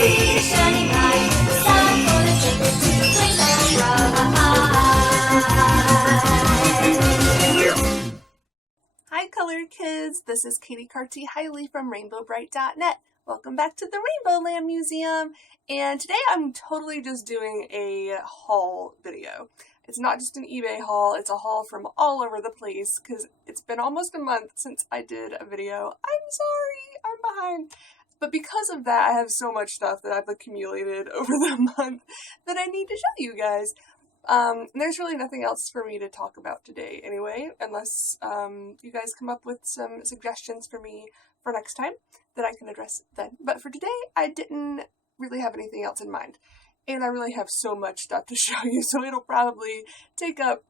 feet are shining bright. It's time for the children to play and ride. Hi Color Kids, this is Katie Carty Hiley from RainbowBrite.net. Welcome back to the Rainbow Land Museum, and today I'm totally just doing a haul video. It's not just an eBay haul, it's a haul from all over the place because it's been almost a month since I did a video. I'm sorry, I'm behind. But because of that, I have so much stuff that I've accumulated over the month that I need to show you guys. There's really nothing else for me to talk about today anyway, unless you guys come up with some suggestions for me for next time that I can address then. But for today, I didn't really have anything else in mind. And I really have so much stuff to show you, so it'll probably take up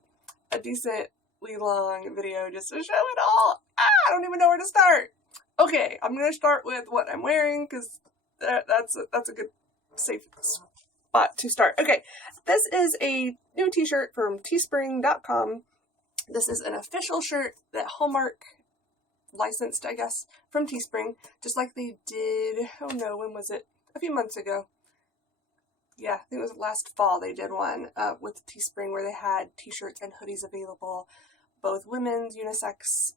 a decently long video just to show it all. I don't even know where to start. Okay, I'm going to start with what I'm wearing, because that's a good, safe spot to start. Okay, this is a new t-shirt from teespring.com. This is an official shirt that Hallmark licensed, I guess, from Teespring, just like they did, oh no, when was it? A few months ago. Yeah, I think it was last fall they did one with Teespring where they had t-shirts and hoodies available, both women's, unisex,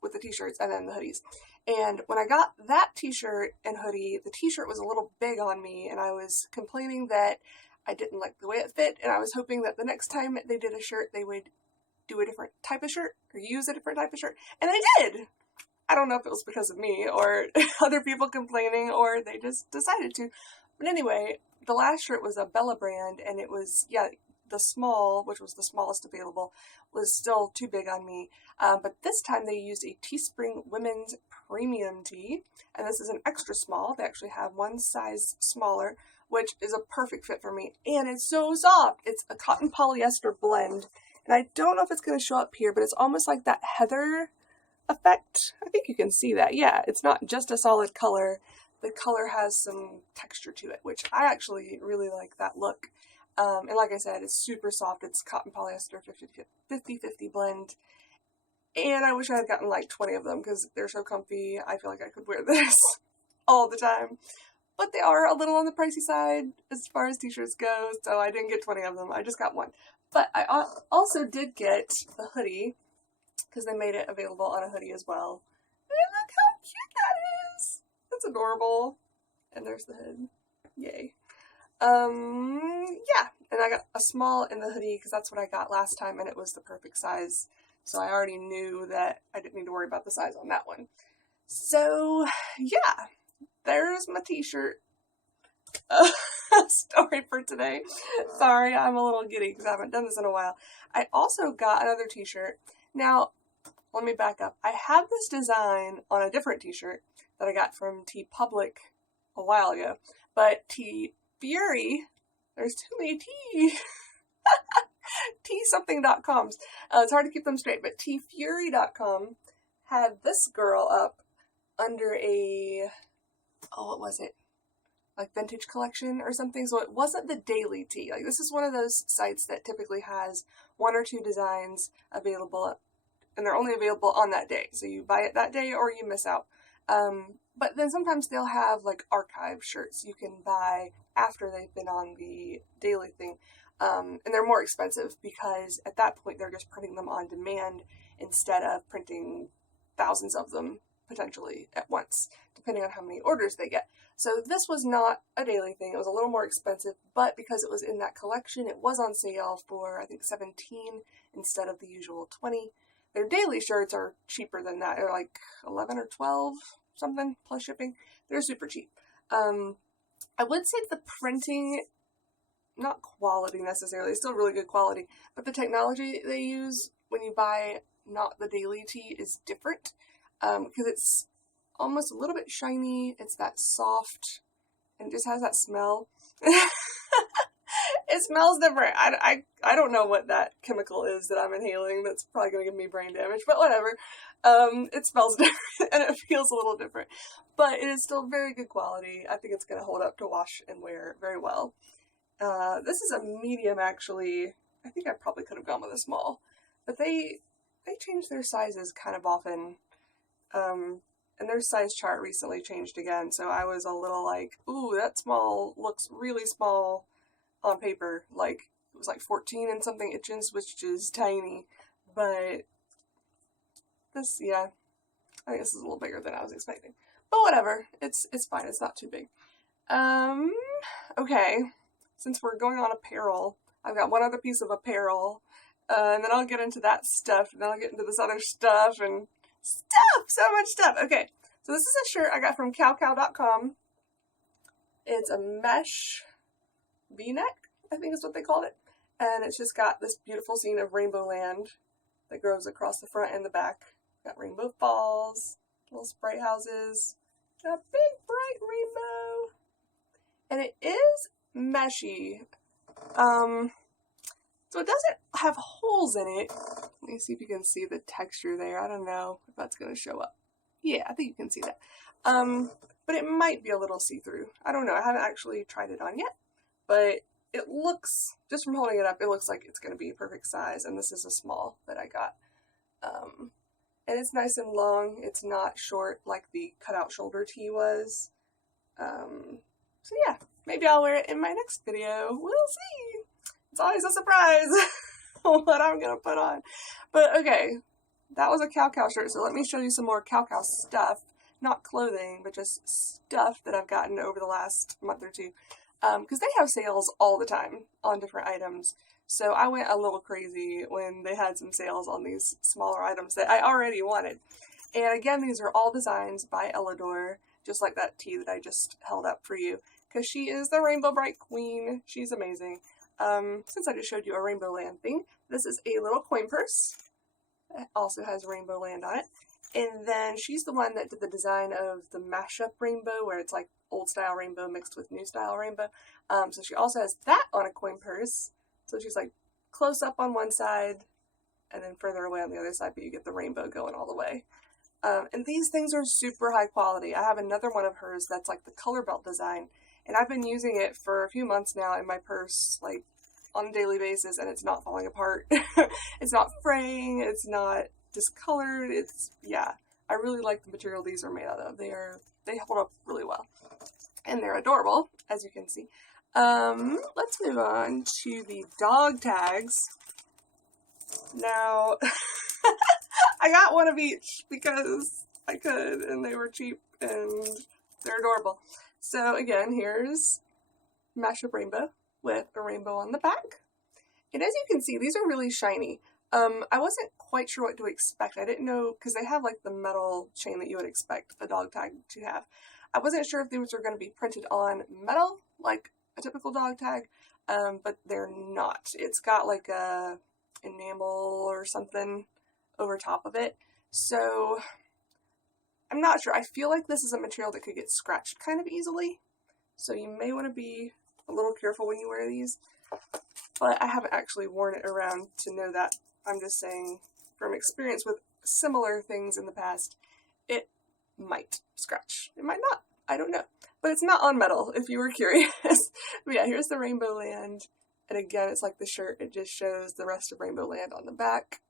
with the t-shirts and then the hoodies. And when I got that t-shirt and hoodie, the t-shirt was a little big on me and I was complaining that I didn't like the way it fit, and I was hoping that the next time they did a shirt they would do a different type of shirt or use a different type of shirt, and they did! I don't know if it was because of me or other people complaining or they just decided to. But anyway, the last shirt was a Bella brand and it was, yeah, the small, which was the smallest available, was still too big on me. But this time they used a Teespring women's premium tee, and this is an extra small. They actually have one size smaller, which is a perfect fit for me, and it's so soft. It's a cotton polyester blend, and I don't know if it's going to show up here, but it's almost like that heather effect. I think you can see that. Yeah, it's not just a solid color. The color has some texture to it, which I actually really like that look. And like I said, it's super soft. It's cotton polyester 50-50 blend. And I wish I had gotten like 20 of them because they're so comfy. I feel like I could wear this all the time. But they are a little on the pricey side as far as t-shirts go, so I didn't get 20 of them. I just got one. But I also did get the hoodie because they made it available on a hoodie as well. And look how cute that is! That's adorable. And there's the hood. Yay. Yeah, and I got a small in the hoodie because that's what I got last time and it was the perfect size. So I already knew that I didn't need to worry about the size on that one. So, yeah, there's my t-shirt story for today. Sorry, I'm a little giddy because I haven't done this in a while. I also got another t-shirt. Now, let me back up. I have this design on a different t-shirt that I got from TeePublic a while ago, but Fury, there's too many T. T-something.coms. It's hard to keep them straight, but tfury.com had this girl up under a, oh, what was it? Like vintage collection or something. So it wasn't the daily tee. Like this is one of those sites that typically has one or two designs available, and they're only available on that day. So you buy it that day or you miss out. But then sometimes they'll have like archive shirts you can buy after they've been on the daily thing. And they're more expensive because at that point they're just printing them on demand instead of printing thousands of them potentially at once, depending on how many orders they get. So this was not a daily thing. It was a little more expensive, but because it was in that collection, it was on sale for I think $17 instead of the usual $20. Their daily shirts are cheaper than that. They're like $11 or $12 something plus shipping. They're super cheap. I would say the printing, not quality necessarily, it's still really good quality, but the technology they use when you buy not the daily tee is different because it's almost a little bit shiny. It's that soft and it just has that smell. It smells different. I don't know what that chemical is that I'm inhaling that's probably going to give me brain damage, but whatever. It smells different and it feels a little different, but it is still very good quality. I think it's going to hold up to wash and wear very well. This is a medium actually. I think I probably could have gone with a small, but they change their sizes kind of often. and their size chart recently changed again, so I was a little like, ooh, that small looks really small on paper. Like, it was like 14 and something inches, which is tiny, but this, yeah, I think this is a little bigger than I was expecting. But whatever, it's fine, it's not too big. Okay, since we're going on apparel, I've got one other piece of apparel, and then I'll get into that stuff, and then I'll get into this other stuff, and so much stuff. Okay, so this is a shirt I got from CowCow.com. It's a mesh V-neck, I think is what they called it, and it's just got this beautiful scene of Rainbow Land that grows across the front and the back. Got rainbow falls, little sprite houses, got a big bright rainbow, and it is meshy. So it doesn't have holes in it. Let me see if you can see the texture there. I don't know if that's going to show up. Yeah, I think you can see that. But it might be a little see-through. I don't know. I haven't actually tried it on yet. But it looks, just from holding it up, it looks like it's going to be a perfect size. And this is a small that I got. And it's nice and long. It's not short like the cutout shoulder tee was. So yeah, maybe I'll wear it in my next video. We'll see. It's always a surprise what I'm going to put on. But okay, that was a CowCow shirt, so let me show you some more CowCow stuff. Not clothing, but just stuff that I've gotten over the last month or two. Because they have sales all the time on different items. So I went a little crazy when they had some sales on these smaller items that I already wanted. And again, these are all designs by Elidor, just like that tee that I just held up for you. Because she is the Rainbow Brite queen. She's amazing. Since I just showed you a Rainbow Land thing, this is a little coin purse. It also has Rainbow Land on it. And then she's the one that did the design of the mashup rainbow, where it's like old style rainbow mixed with new style rainbow. So she also has that on a coin purse. So she's like close up on one side and then further away on the other side, but you get the rainbow going all the way. And these things are super high quality. I have another one of hers that's like the color belt design. And I've been using it for a few months now in my purse, like on a daily basis, and it's not falling apart. It's not fraying, it's not discolored, it's, yeah. I really like the material these are made out of. They hold up really well. And they're adorable, as you can see. Let's move on to the dog tags. Now, I got one of each because I could, and they were cheap, and they're adorable. So again, here's mashup rainbow with a rainbow on the back. And as you can see, these are really shiny. I wasn't quite sure what to expect. I didn't know, because they have like the metal chain that you would expect a dog tag to have. I wasn't sure if these were going to be printed on metal, like a typical dog tag, but they're not. It's got like a enamel or something over top of it. So I'm not sure. I feel like this is a material that could get scratched kind of easily. So you may want to be a little careful when you wear these. But I haven't actually worn it around to know that. I'm just saying from experience with similar things in the past, it might scratch. It might not. I don't know. But it's not on metal, if you were curious. But yeah, here's the Rainbow Land. And again, it's like the shirt. It just shows the rest of Rainbow Land on the back.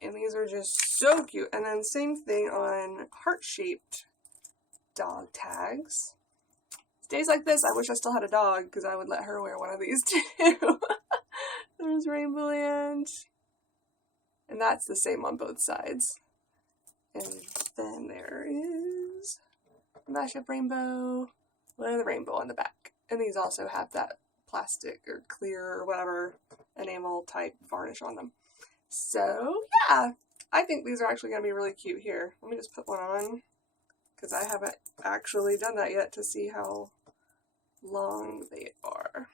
And these are just so cute. And then same thing on heart-shaped dog tags. Days like this, I wish I still had a dog, because I would let her wear one of these too. There's Rainbow Land. And that's the same on both sides. And then there is mashup rainbow with a rainbow on the back. And these also have that plastic or clear or whatever enamel type varnish on them. So yeah, I think these are actually going to be really cute here. Let me just put one on, because I haven't actually done that yet to see how long they are.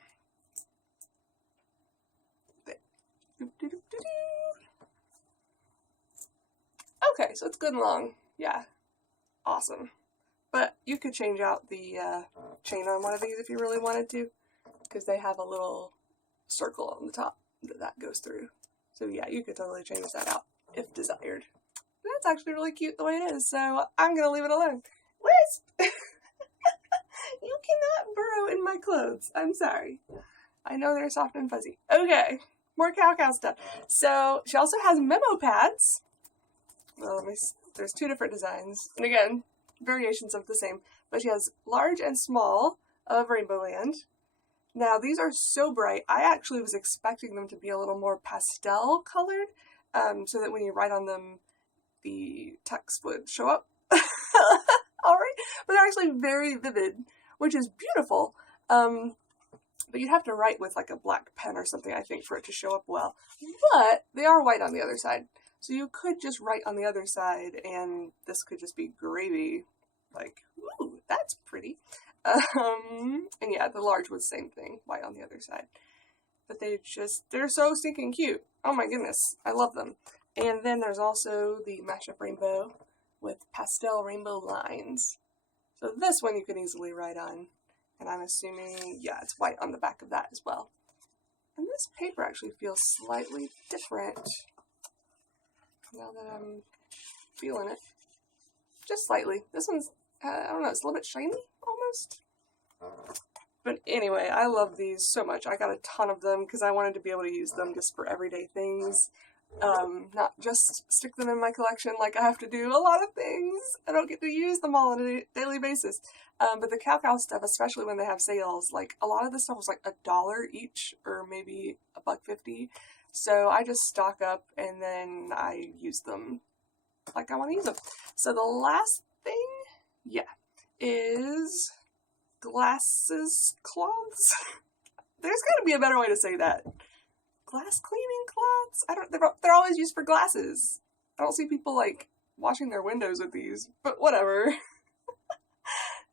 Okay, so it's good and long. Yeah, awesome. But you could change out the chain on one of these if you really wanted to, because they have a little circle on the top that goes through. So yeah, you could totally change that out if desired. That's actually really cute the way it is, so I'm going to leave it alone. Wisp! You cannot burrow in my clothes. I'm sorry. I know they're soft and fuzzy. Okay, more CowCow stuff. So she also has memo pads, well, there's two different designs. And again, variations of the same. But she has large and small of Rainbow Land. Now, these are so bright, I actually was expecting them to be a little more pastel colored, so that when you write on them, the text would show up. Alright, but they're actually very vivid, which is beautiful. But you'd have to write with like a black pen or something, I think, for it to show up well. But they are white on the other side. So you could just write on the other side, and this could just be gravy. Like, ooh, that's pretty. And yeah, the large was the same thing, white on the other side. But they're so stinking cute. Oh my goodness, I love them. And then there's also the mashup rainbow with pastel rainbow lines. So this one you can easily write on. And I'm assuming, yeah, it's white on the back of that as well. And this paper actually feels slightly different now that I'm feeling it. Just slightly. This one's, I don't know, it's a little bit shiny almost. But anyway, I love these so much. I got a ton of them because I wanted to be able to use them just for everyday things. Not just stick them in my collection like I have to do a lot of things. I don't get to use them all on a daily basis. But the CowCow stuff, especially when they have sales, like a lot of the stuff was like $1 each or maybe $1.50. So I just stock up and then I use them like I want to use them. So the last thing, yeah, is glasses cloths. There's got to be a better way to say that. Glass cleaning cloths? They're always used for glasses. I don't see people like washing their windows with these, but whatever.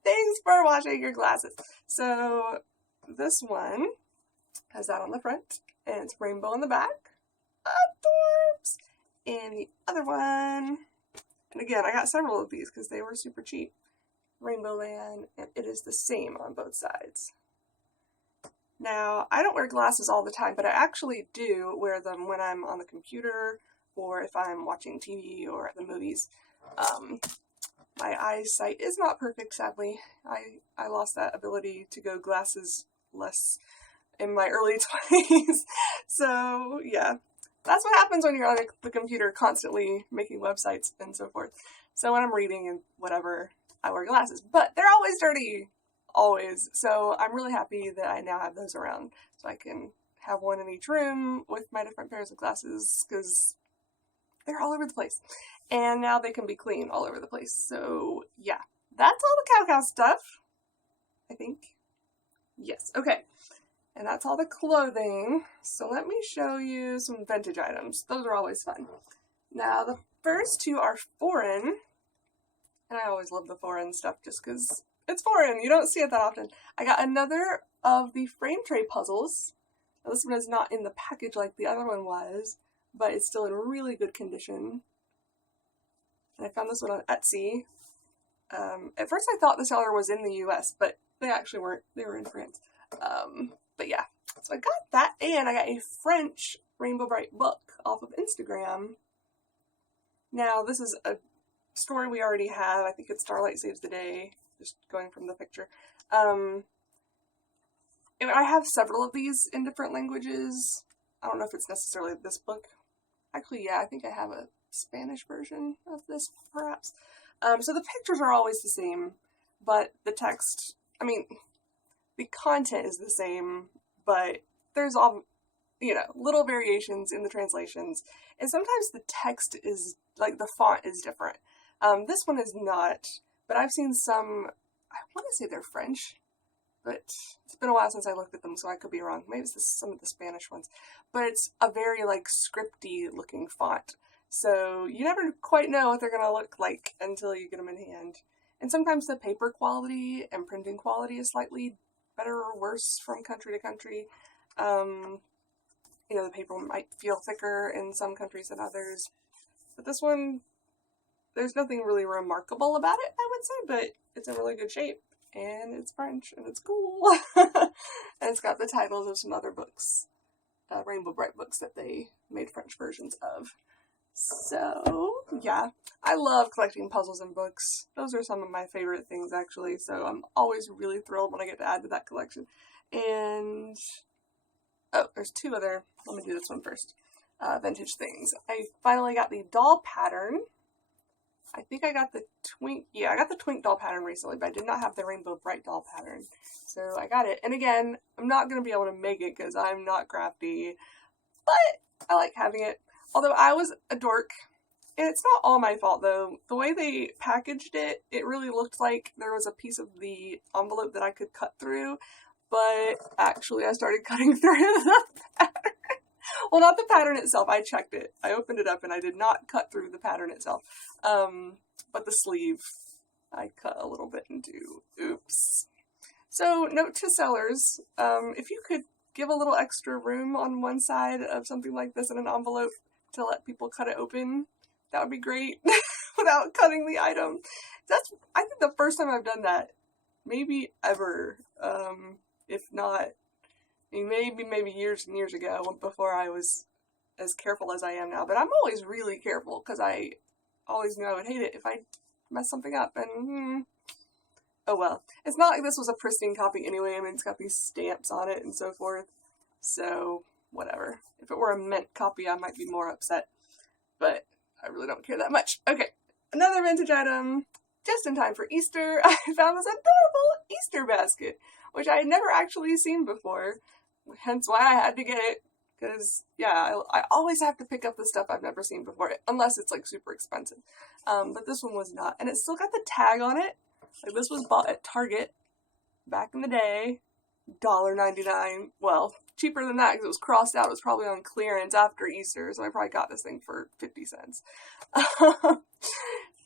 Thanks for washing your glasses. So this one has that on the front and it's rainbow on the back. Adorbs! And the other one, and again, I got several of these because they were super cheap. Rainbow Land, and it is the same on both sides. Now, I don't wear glasses all the time, but I actually do wear them when I'm on the computer or if I'm watching TV or at the movies. My eyesight is not perfect, sadly. I lost that ability to go glasses-less in my early 20s. So, yeah. That's what happens when you're on the computer constantly making websites and so forth. So when I'm reading and whatever, I wear glasses. But they're always dirty. Always. So I'm really happy that I now have those around. So I can have one in each room with my different pairs of glasses because they're all over the place. And now they can be clean all over the place. So yeah, that's all the CowCow stuff. I think. Yes. Okay. And that's all the clothing. So let me show you some vintage items. Those are always fun. Now the first two are foreign. And I always love the foreign stuff just because it's foreign. You don't see it that often. I got another of the frame tray puzzles. Now, this one is not in the package like the other one was, but it's still in really good condition. And I found this one on Etsy. At first I thought the seller was in the US, but they actually weren't. They were in France. But yeah, so I got that, and I got a French Rainbow Brite book off of Instagram. Now, this is a story we already have. I think it's Starlight Saves the Day, just going from the picture. I have several of these in different languages. I don't know if it's necessarily this book. Actually, yeah, I think I have a Spanish version of this, perhaps. So the pictures are always the same, but the text, I mean, the content is the same, but there's all, little variations in the translations. And sometimes the text is, like, the font is different. This one is not, but I've seen some, I want to say they're French, but it's been a while since I looked at them, so I could be wrong. Maybe it's some of the Spanish ones. But it's a very, like, scripty looking font. So you never quite know what they're going to look like until you get them in hand. And sometimes the paper quality and printing quality is slightly better or worse from country to country. The paper might feel thicker in some countries than others. But this one, there's nothing really remarkable about it, I would say, but it's in really good shape. And it's French, and it's cool. And it's got the titles of some other books, Rainbow Brite books that they made French versions of. So, yeah, I love collecting puzzles and books. Those are some of my favorite things, actually, so I'm always really thrilled when I get to add to that collection. And, oh, there's two other, let me do this one first, vintage things. I finally got the doll pattern I think I got the I got the Twink doll pattern recently, but I did not have the Rainbow Brite doll pattern. So I got it. And again, I'm not going to be able to make it because I'm not crafty, but I like having it. Although I was a dork, and it's not all my fault though. The way they packaged it, it really looked like there was a piece of the envelope that I could cut through, but actually I started cutting through the pattern. Well, not the pattern itself. I checked it. I opened it up and I did not cut through the pattern itself. But the sleeve, I cut a little bit into. Oops. So, note to sellers, if you could give a little extra room on one side of something like this in an envelope to let people cut it open, that would be great without cutting the item. That's, I think, the first time I've done that. Maybe ever. If not, I mean, maybe years and years ago before I was as careful as I am now. But I'm always really careful because I always knew I would hate it if I messed something up. And oh well. It's not like this was a pristine copy anyway. I mean, it's got these stamps on it and so forth. So, whatever. If it were a mint copy, I might be more upset. But I really don't care that much. Okay, another vintage item. Just in time for Easter, I found this adorable Easter basket, which I had never actually seen before. Hence why I had to get it. Because, yeah, I always have to pick up the stuff I've never seen before, unless it's, like, super expensive. But this one was not. And it still got the tag on it. Like, this was bought at Target back in the day. $1.99. Well, cheaper than that because it was crossed out. It was probably on clearance after Easter, so I probably got this thing for 50 cents.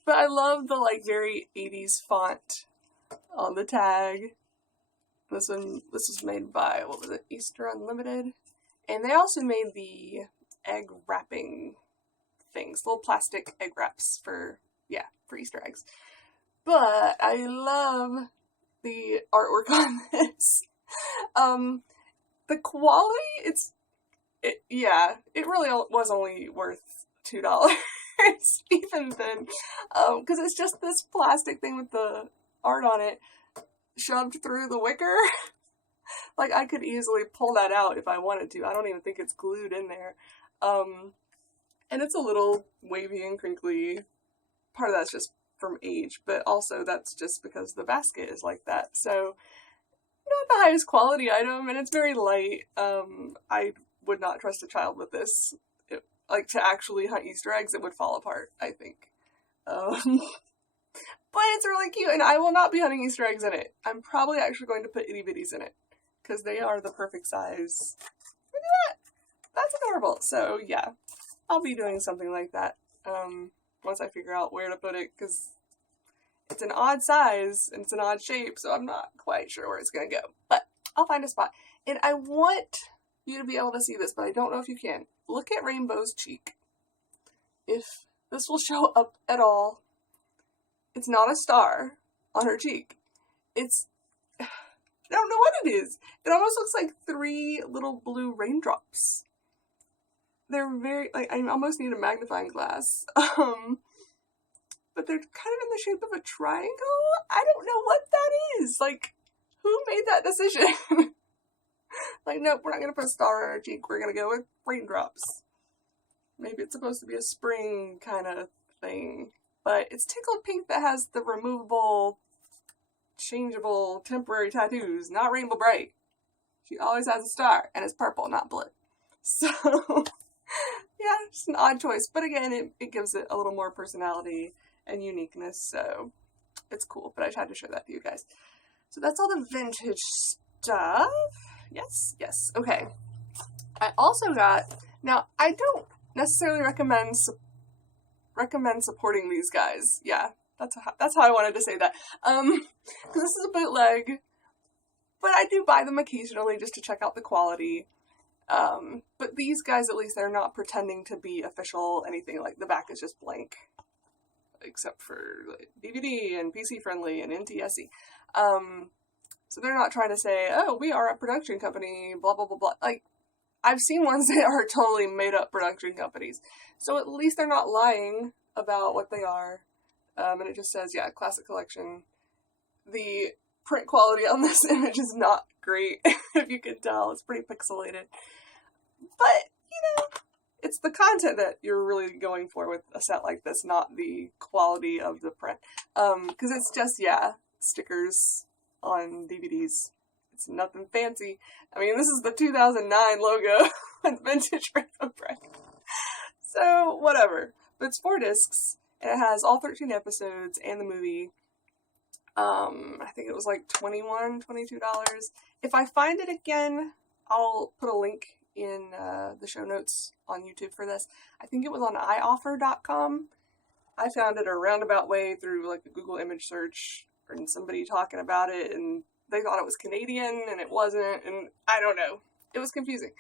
But I love the, like, very 80s font on the tag. This was made by, what was it, Easter Unlimited? And they also made the egg wrapping things, little plastic egg wraps for Easter eggs. But I love the artwork on this. The quality, it really was only worth $2 even then, because it's just this plastic thing with the art on it shoved through the wicker. Like, I could easily pull that out if I wanted to. I don't even think it's glued in there. And it's a little wavy and crinkly. Part of that's just from age, but also that's just because the basket is like that. So, not the highest quality item, and it's very light. I would not trust a child with this. Like, to actually hunt Easter eggs, it would fall apart, I think. But it's really cute, and I will not be hunting Easter eggs in it. I'm probably actually going to put itty bitties in it, because they are the perfect size. Look at that! That's adorable. So, yeah, I'll be doing something like that once I figure out where to put it, because it's an odd size, and it's an odd shape, so I'm not quite sure where it's going to go. But I'll find a spot. And I want you to be able to see this, but I don't know if you can. Look at Rainbow's cheek. If this will show up at all, it's not a star on her cheek. It's, I don't know what it is. It almost looks like 3 little blue raindrops. They're very, like, I almost need a magnifying glass. But they're kind of in the shape of a triangle. I don't know what that is. Like, who made that decision? Like, nope, we're not going to put a star on our cheek. We're going to go with raindrops. Maybe it's supposed to be a spring kind of thing. But it's Tickled Pink that has the removable, changeable, temporary tattoos, not Rainbow Brite. She always has a star, and it's purple, not blue. So, yeah, it's an odd choice. But again, it gives it a little more personality and uniqueness, so it's cool. But I tried to show that to you guys. So that's all the vintage stuff. Yes, okay. I also got, now I don't necessarily recommend supporting these guys. Yeah, that's how I wanted to say that. Because this is a bootleg, but I do buy them occasionally just to check out the quality. But these guys, at least, they're not pretending to be official anything. Like, the back is just blank, except for like, DVD and PC friendly and NTSC. So they're not trying to say, oh, we are a production company, blah, blah, blah, blah. Like, I've seen ones that are totally made up production companies. So at least they're not lying about what they are. And it just says, yeah, classic collection. The print quality on this image is not great, if you can tell. It's pretty pixelated. But, you know, it's the content that you're really going for with a set like this, not the quality of the print. Because it's just, yeah, stickers on DVDs. It's nothing fancy. I mean, this is the 2009 logo with vintage Rainbow Brite. So, whatever. But it's 4 discs, and it has all 13 episodes and the movie. I think it was like $21, $22. If I find it again, I'll put a link in the show notes on YouTube for this. I think it was on ioffer.com. I found it a roundabout way through like a Google image search and somebody talking about it, and they thought it was Canadian and it wasn't, and I don't know. It was confusing.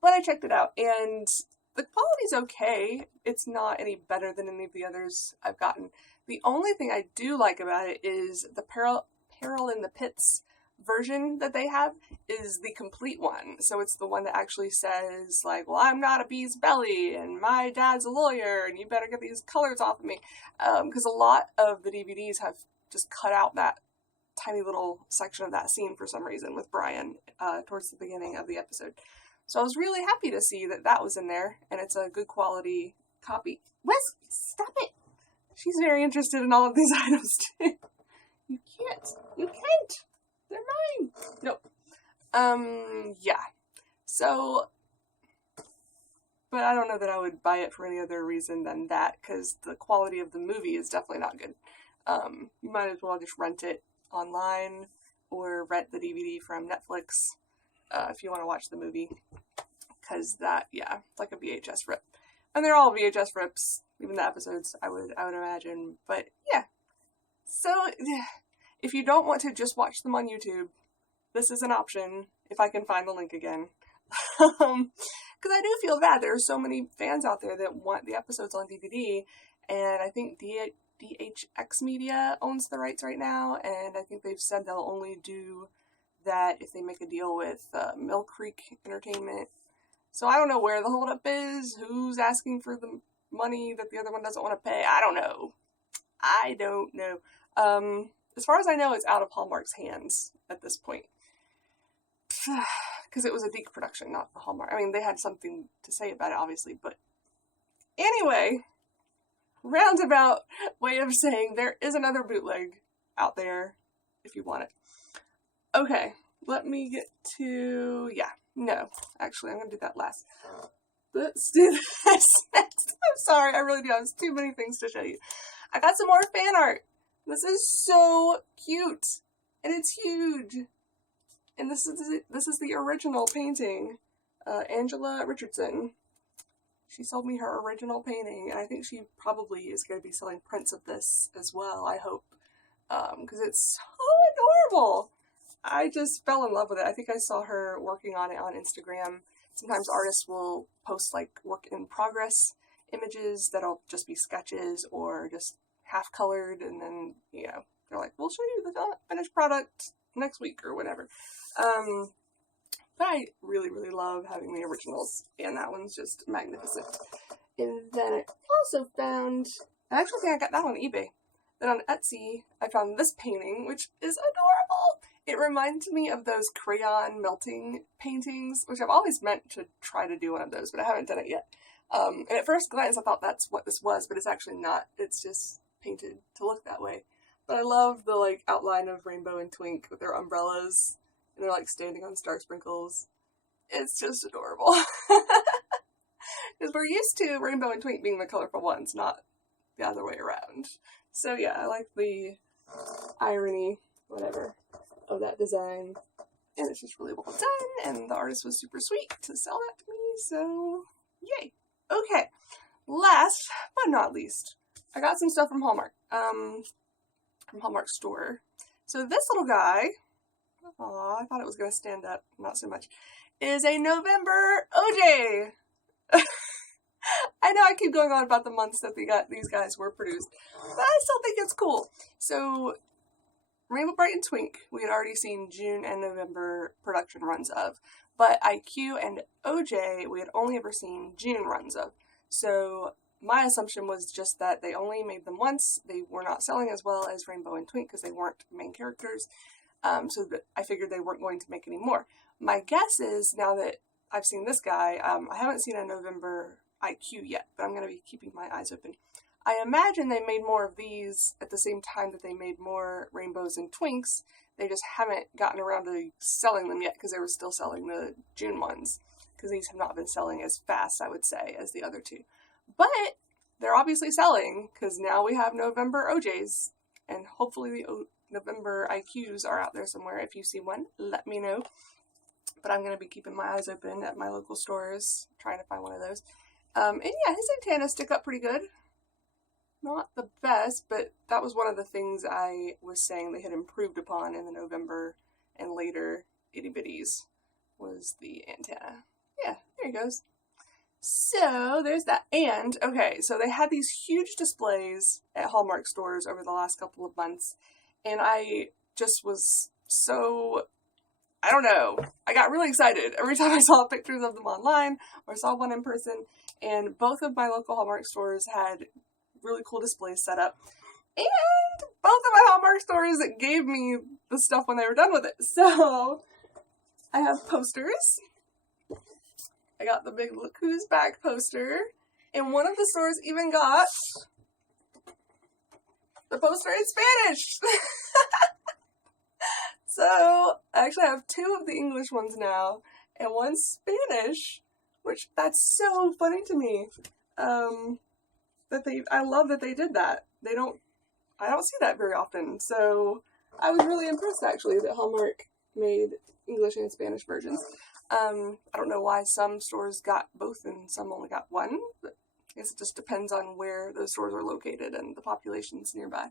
But I checked it out, and the quality's okay. It's not any better than any of the others I've gotten. The only thing I do like about it is the Apparel in the Pits version that they have is the complete one. So it's the one that actually says, like, well, I'm not a bee's belly, and my dad's a lawyer, and you better get these colors off of me. Because a lot of the DVDs have just cut out that tiny little section of that scene for some reason with Brian towards the beginning of the episode. So I was really happy to see that that was in there, and it's a good quality copy. Wes, stop it! She's very interested in all of these items too. You can't! They're mine! Nope. Yeah. So, but I don't know that I would buy it for any other reason than that, because the quality of the movie is definitely not good. You might as well just rent it online, or rent the DVD from Netflix, if you want to watch the movie, because that, yeah, it's like a VHS rip. And they're all VHS rips, even the episodes, I would imagine, but yeah. So, if you don't want to just watch them on YouTube, this is an option, if I can find the link again. Because I do feel bad, there are so many fans out there that want the episodes on DVD, and I think DHX Media owns the rights right now, and I think they've said they'll only do that if they make a deal with Mill Creek Entertainment. So I don't know where the holdup is, who's asking for the money that the other one doesn't want to pay. I don't know. As far as I know, it's out of Hallmark's hands at this point. Because it was a Deke production, not the Hallmark. I mean, they had something to say about it, obviously, but anyway, roundabout way of saying there is another bootleg out there if you want it. Okay, let me get to, no, actually, I'm going to do that last. Let's do this next. I'm sorry, I really do have too many things to show you. I got some more fan art. This is so cute, and it's huge. And this is the original painting. Angela Richardson. She sold me her original painting, and I think she probably is going to be selling prints of this as well, I hope. Because it's so adorable. I just fell in love with it. I think I saw her working on it on Instagram. Sometimes artists will post like work in progress images that'll just be sketches or just half colored, and then, you know, they're like, we'll show you the finished product next week or whatever. But I really, really love having the originals, and that one's just magnificent. And then I also found, I actually think I got that on eBay. Then on Etsy, I found this painting, which is adorable. It reminds me of those crayon melting paintings, which I've always meant to try to do one of those, but I haven't done it yet. And at first glance, I thought that's what this was, but it's actually not. It's just painted to look that way. But I love the, like, outline of Rainbow and Twink with their umbrellas, and they're, like, standing on star sprinkles. It's just adorable. Because we're used to Rainbow and Twink being the colorful ones, not the other way around. So yeah, I like the irony, whatever, of that design. And it's just really well done, and the artist was super sweet to sell that to me, so yay. Okay, last but not least, I got some stuff from Hallmark, from Hallmark store. So this little guy, aw, I thought it was going to stand up, not so much, is a November OJ. I know I keep going on about the months that these guys were produced, but I still think it's cool. So, Rainbow Brite and Twink, we had already seen June and November production runs of, but IQ and OJ, we had only ever seen June runs of. So, my assumption was just that they only made them once. They were not selling as well as Rainbow and Twink because they weren't main characters. So I figured they weren't going to make any more. My guess is, now that I've seen this guy, I haven't seen a November IQ yet, but I'm going to be keeping my eyes open. I imagine they made more of these at the same time that they made more rainbows and twinks. They just haven't gotten around to selling them yet because they were still selling the June ones, because these have not been selling as fast, I would say, as the other two. But they're obviously selling because now we have November OJs, and hopefully the November IQs are out there somewhere. If you see one, let me know. But I'm going to be keeping my eyes open at my local stores, trying to find one of those. And yeah, his antennas stick up pretty good. Not the best, but that was one of the things I was saying they had improved upon in the November and later itty bitties, was the antenna. Yeah, there he goes. So there's that. And okay, so they had these huge displays at Hallmark stores over the last couple of months, and I just was so, I don't know, I got really excited every time I saw pictures of them online or saw one in person. And both of my local Hallmark stores had really cool displays set up, and both of my Hallmark stores gave me the stuff when they were done with it. So I have posters. I got the big Look Who's Back poster, and one of the stores even got the poster in Spanish. So I actually have two of the English ones now and one Spanish, which that's so funny to me. I love that they did that. I don't see that very often. So I was really impressed actually that Hallmark made English and Spanish versions. I don't know why some stores got both and some only got one, but I guess it just depends on where those stores are located and the populations nearby.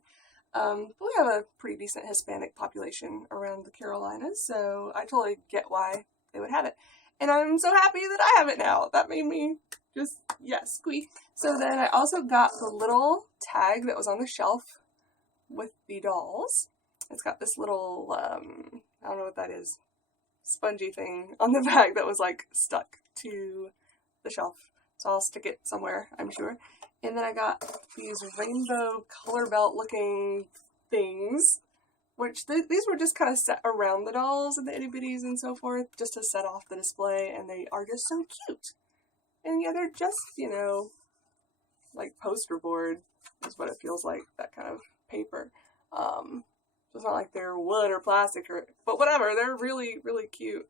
But we have a pretty decent Hispanic population around the Carolinas, so I totally get why they would have it. And I'm so happy that I have it now. That made me just, yes, squeak. So then I also got the little tag that was on the shelf with the dolls. It's got this little, I don't know what that is, spongy thing on the bag that was like stuck to the shelf. So I'll stick it somewhere, I'm sure. And then I got these rainbow color belt looking things, which these were just kind of set around the dolls and the itty bitties and so forth, just to set off the display, and they are just so cute. And yeah, they're just, you know, like poster board is what it feels like, that kind of paper. It's not like they're wood or plastic, but whatever, they're really, really cute.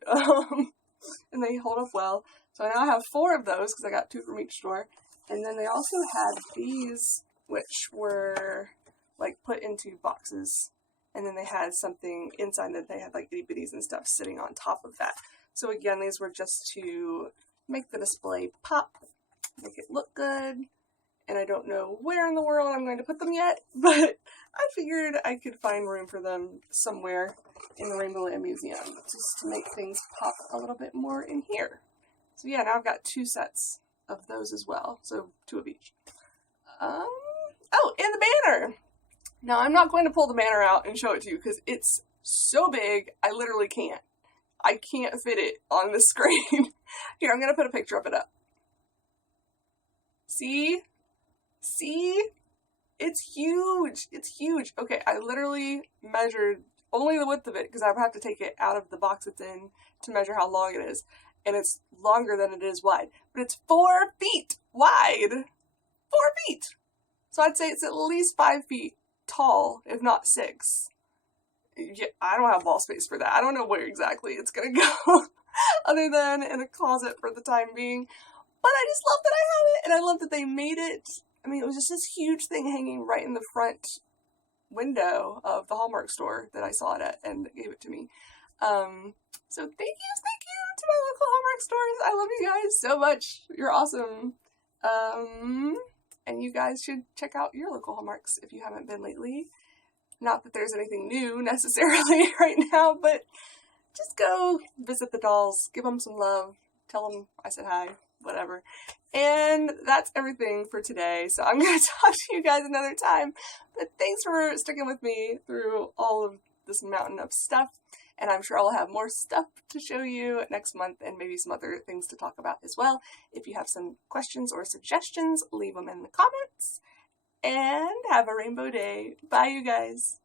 And they hold up well. So I now have 4 of those because I got 2 from each store. And then they also had these, which were like put into boxes. And then they had something inside that they had like itty bitties and stuff sitting on top of that. So again, these were just to make the display pop, make it look good. And I don't know where in the world I'm going to put them yet, but I figured I could find room for them somewhere in the Rainbow Land Museum just to make things pop a little bit more in here. So yeah, now I've got 2 sets of those as well, so 2 of each. Oh, and the banner! Now I'm not going to pull the banner out and show it to you because it's so big, I literally can't. I can't fit it on the screen. Here, I'm going to put a picture of it up. See? See? It's huge. It's huge. Okay, I literally measured only the width of it because I would have to take it out of the box it's in to measure how long it is. And it's longer than it is wide. But it's 4 feet wide. 4 feet. So I'd say it's at least 5 feet tall, if not 6. Yeah, I don't have wall space for that. I don't know where exactly it's going to go other than in a closet for the time being. But I just love that I have it, and I love that they made it. I mean, it was just this huge thing hanging right in the front window of the Hallmark store that I saw it at and gave it to me. So thank you to my local Hallmark stores. I love you guys so much. You're awesome. And you guys should check out your local Hallmarks if you haven't been lately. Not that there's anything new necessarily right now, but just go visit the dolls, give them some love, tell them I said hi, whatever. And that's everything for today. So I'm going to talk to you guys another time. But thanks for sticking with me through all of this mountain of stuff. And I'm sure I'll have more stuff to show you next month and maybe some other things to talk about as well. If you have some questions or suggestions, leave them in the comments. And have a rainbow day. Bye, you guys.